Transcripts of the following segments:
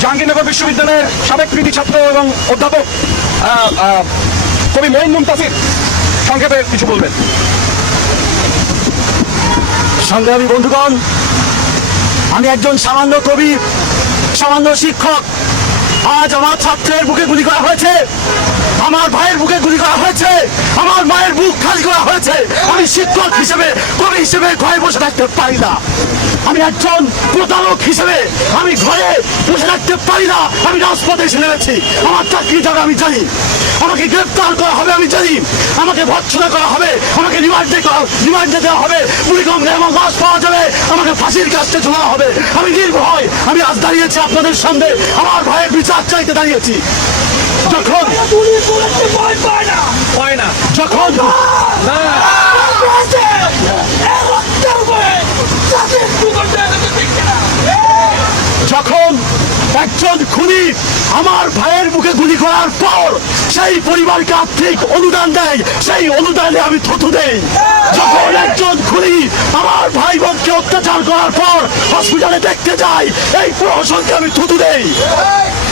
জাহাঙ্গীরনগর বিশ্ববিদ্যালয়ের সাবেক কৃতি ছাত্র এবং অধ্যাপক কবি মঈন মুমতাফির সংক্ষেপে কিছু বলবেন। সংগ্রামী বন্ধুগণ, আমি একজন সামান্য কবি, সামান্য শিক্ষক। আজ আমার ছাত্রের বুকে গুলি করা হয়েছে। আমার ভাইয়ের বুকে গুলি করা হয়েছে। আমার মায়ের বুক খালি করা হয়েছে। আমি শিক্ষক হিসেবে, কবি হিসেবে ঘরে বসে থাকতে পারি না। আমি একজন প্রতারক হিসেবে আমি ঘরে বসে থাকতে পারি না। আমি রাজপথে এসে নেমেছি। আমার চাকরি যাবে আমি জানি। আমাকে গ্রেপ্তার করা হবে, আমি জানি। আমাকে ভৎসনা করা হবে, আমাকে রিমান্ডে রিমান্ডে দেওয়া হবে। ভূমিকম্পে আমার লাশ পাওয়া যাবে। আমাকে ফাঁসির কাছে ঝোলানো হবে। আমি নির্ভয়। আমি আজ দাঁড়িয়েছি আপনাদের সামনে। আমার ভাইয়ের বিচার চাইতে দাঁড়িয়েছি। যখন যখন যখন একজন খুনি আমার ভাইয়ের মুখে গুলি করার পর সেই পরিবারকে আর্থিক অনুদান দেয় সেই অনুদানে আমি থুতু দেই। যখন একজন খুনি আমার ভাই বোনকে অত্যাচার করার পর হসপিটালে দেখতে যাই এই প্রহসনকে আমি থুতু দেই।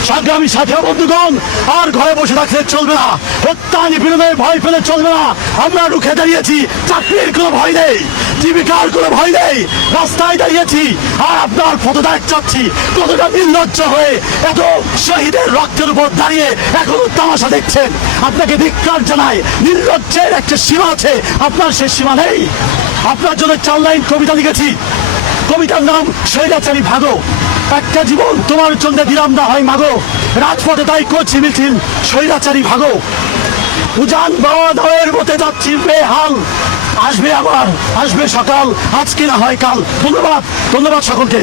সংগ্রামী সাথী বন্ধুগণ, আর ঘরে বসে থাকলে চলবে না। হত্যা নিপীড়নের ভয় পেলে চলবে না। আমরা রুখে দাঁড়িয়েছি, চাকরির কোনো ভয় নেই, জীবিকার কোনো ভয় নেই। রাস্তায় দাঁড়িয়েছি, আর আপনার পদত্যাগ চাচ্ছি। কতটা নির্লজ্জ হয়ে এত শহীদের রক্তের উপর দাঁড়িয়ে এখনও তামাশা দেখছেন। আপনাকে ধিক্কার জানায় নির্লজ্জের একটা সীমা আছে। আপনার সে সীমা নেই। আপনার জন্য চার লাইন কবিতা লিখেছি। কবিতার নাম শৈলাচারী ভাগো। একটা জীবন তোমার জন্য দিলাম না হয় মাগো। রাজপথে তাই করছি মিছিল শৈলাচারী ভাগো। উজান বাবা দয়ের মতে যাচ্ছি বেহাল। আসবে আবার, আসবে সকাল, আজকে না হয় কাল। ধন্যবাদ ধন্যবাদ সকলকে।